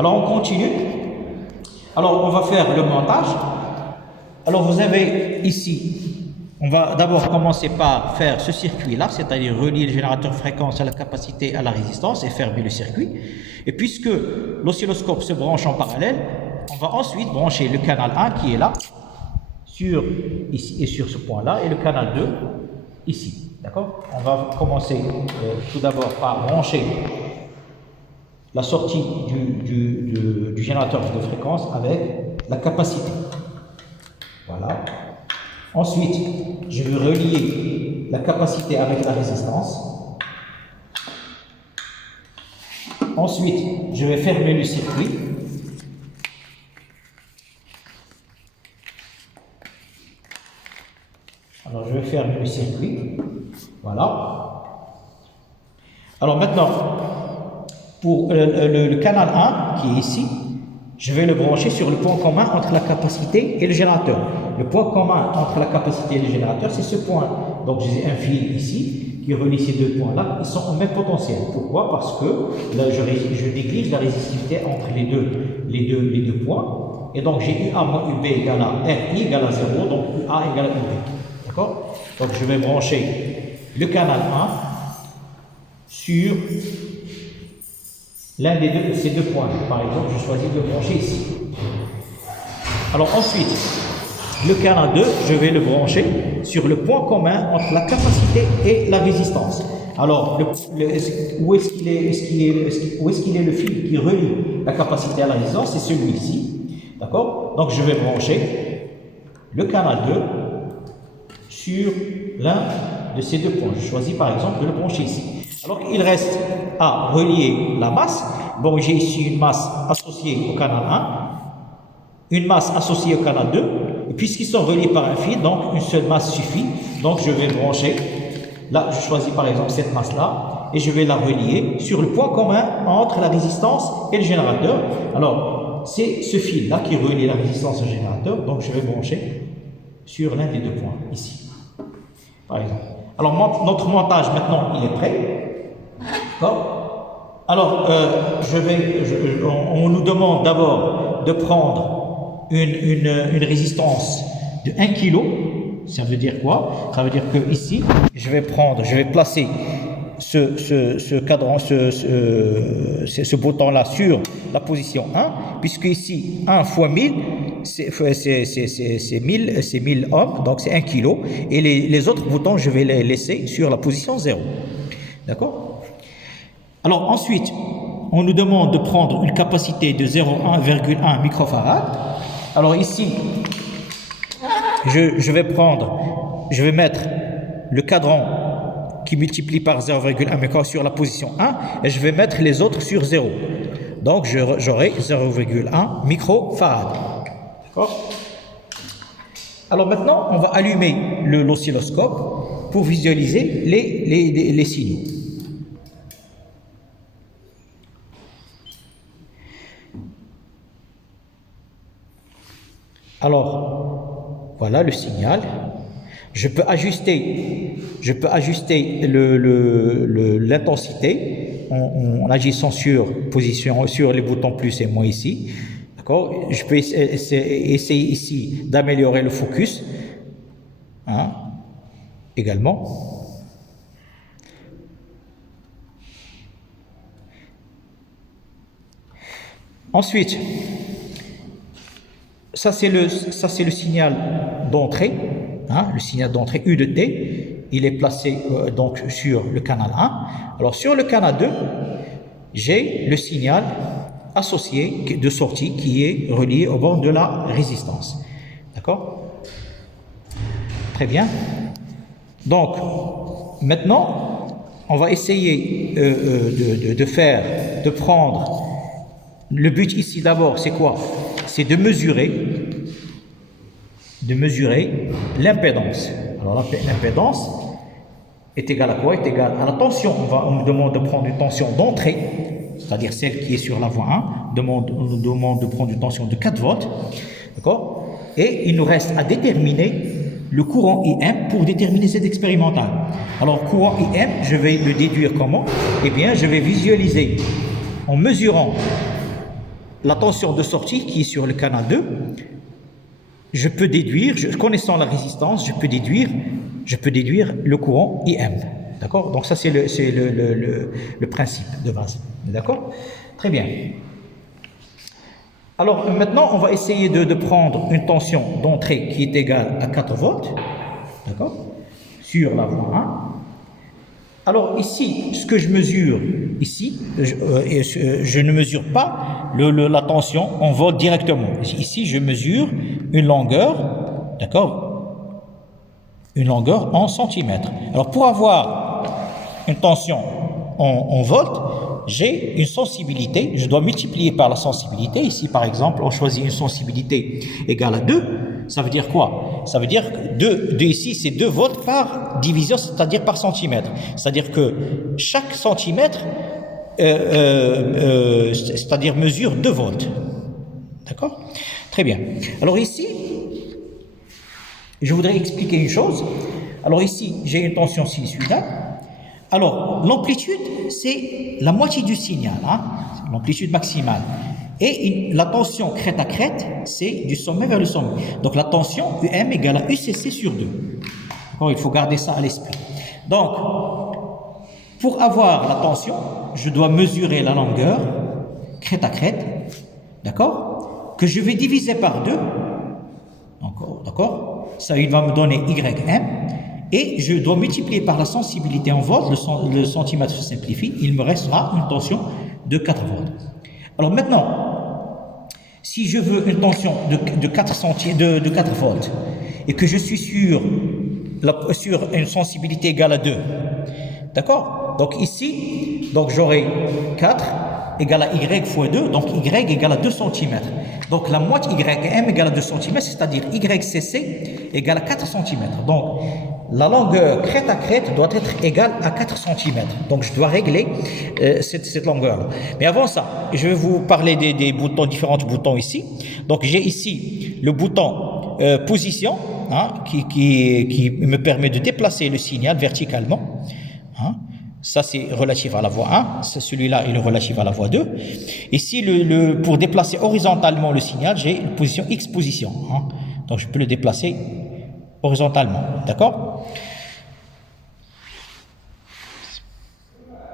Alors on continue. Alors on va faire le montage. Alors vous avez ici, on va d'abord commencer par faire ce circuit-là, c'est-à-dire relier le générateur fréquence à la capacité, à la résistance et fermer le circuit. Et puisque l'oscilloscope se branche en parallèle, on va ensuite brancher le canal 1 qui est là, ici et sur ce point-là, et le canal 2 ici. D'accord? On va commencer tout d'abord par brancher la sortie du générateur de fréquence avec la capacité. Voilà. Ensuite, je vais relier la capacité avec la résistance. Ensuite, je vais fermer le circuit. Alors, je vais fermer le circuit. Voilà. Alors maintenant, pour le canal 1 qui est ici, je vais le brancher sur le point commun entre la capacité et le générateur. Le point commun entre la capacité et le générateur, c'est ce point. Donc j'ai un fil ici qui relie ces deux points-là. Ils sont au même potentiel. Pourquoi? Parce que là, je néglige la résistivité entre les deux points. Et donc j'ai UA moins UB égale à RI égale à 0, donc UA égale à UB. D'accord? Donc je vais brancher le canal 1 sur l'un de ces deux points. Par exemple, je choisis de le brancher ici. Alors ensuite, le canal 2, je vais le brancher sur le point commun entre la capacité et la résistance. Alors, où est-ce qu'il est le fil qui relie la capacité à la résistance? C'est celui-ci. D'accord? Donc, je vais brancher le canal 2 sur l'un de ces deux points. Je choisis par exemple de le brancher ici. Alors, il reste à relier la masse. Bon, j'ai ici une masse associée au canal 1, une masse associée au canal 2, et puisqu'ils sont reliés par un fil, donc une seule masse suffit. Donc, je vais brancher. Là, je choisis par exemple cette masse-là, et je vais la relier sur le point commun entre la résistance et le générateur. Alors, c'est ce fil-là qui relie la résistance au générateur, donc je vais brancher sur l'un des deux points, ici, par exemple. Alors, notre montage, maintenant, il est prêt. D'accord? Alors, on nous demande d'abord de prendre une résistance de 1 kg. Ça veut dire quoi? Ça veut dire que ici, je vais placer ce cadran, ce bouton-là sur la position 1, puisque ici, 1 fois 1000, c'est 1000 ohms, donc c'est 1 kg. Et les autres boutons, je vais les laisser sur la position 0. D'accord? Alors ensuite, on nous demande de prendre une capacité de 0,1 microfarad. Alors ici, je vais mettre le cadran qui multiplie par 0,1 microfarad sur la position 1 et je vais mettre les autres sur 0. Donc j'aurai 0,1 microfarad. D'accord? Alors maintenant, on va allumer l'oscilloscope pour visualiser les signaux. Alors, voilà le signal. Je peux ajuster l'intensité en agissant sur les boutons plus et moins ici. D'accord? Je peux essayer ici d'améliorer le focus. Hein, également. Ensuite, ça c'est le signal d'entrée, hein, le signal d'entrée U de T. Il est placé donc sur le canal 1. Alors sur le canal 2, j'ai le signal associé de sortie qui est relié au bord de la résistance. D'accord? Très bien. Donc, maintenant, on va essayer de prendre. Le but ici d'abord, c'est quoi? C'est de mesurer l'impédance. Alors, l'impédance est égale à quoi? Est égale à la tension. On nous demande de prendre une tension d'entrée, c'est-à-dire celle qui est sur la voie 1. On nous demande de prendre une tension de 4 volts. D'accord? Et il nous reste à déterminer le courant IM pour déterminer cette expérimentale. Alors, courant IM, je vais le déduire comment? Eh bien, je vais visualiser en mesurant la tension de sortie qui est sur le canal 2, je peux déduire, connaissant la résistance, je peux déduire le courant IM. D'accord? Donc ça c'est le principe de base. D'accord? Très bien. Alors maintenant on va essayer de prendre une tension d'entrée qui est égale à 4 volts. D'accord? Sur la voie 1. Alors ici, ce que je mesure ici, je ne mesure pas la tension en volts directement. Ici, je mesure une longueur, d'accord, une longueur en centimètres. Alors pour avoir une tension en volts, j'ai une sensibilité, je dois multiplier par la sensibilité. Ici par exemple, on choisit une sensibilité égale à 2. Ça veut dire quoi? Ça veut dire que 2 ici, c'est 2 volts par division, c'est-à-dire par centimètre. C'est-à-dire que chaque centimètre, c'est-à-dire mesure 2 volts. D'accord? Très bien. Alors ici, je voudrais expliquer une chose. Alors ici, j'ai une tension sinusoïdale. Alors, l'amplitude, c'est la moitié du signal, hein? L'amplitude maximale. Et la tension crête à crête, c'est du sommet vers le sommet. Donc la tension UM égale à UCC sur 2. Il faut garder ça à l'esprit. Donc, pour avoir la tension, je dois mesurer la longueur, crête à crête, d'accord, que je vais diviser par 2. D'accord? Ça, il va me donner YM. Et je dois multiplier par la sensibilité en volts, le centimètre se simplifie, il me restera une tension de 4 volts. Alors maintenant, si je veux une tension de 4 volts et que je suis sur une sensibilité égale à 2, d'accord? Donc ici, j'aurai 4 égale à Y fois 2, donc Y égale à 2 cm. Donc la moitié YM égale à 2 cm, c'est-à-dire YCC égale à 4 cm. Donc la longueur crête à crête doit être égale à 4 cm. Donc je dois régler cette longueur-là. Mais avant ça, je vais vous parler des boutons, différents boutons ici. Donc j'ai ici le bouton position, hein, qui me permet de déplacer le signal verticalement. Hein. Ça, c'est relatif à la voie 1. Celui-là est relatif à la voie 2. Ici, pour déplacer horizontalement le signal, j'ai une position X position. Hein. Donc, je peux le déplacer horizontalement. D'accord?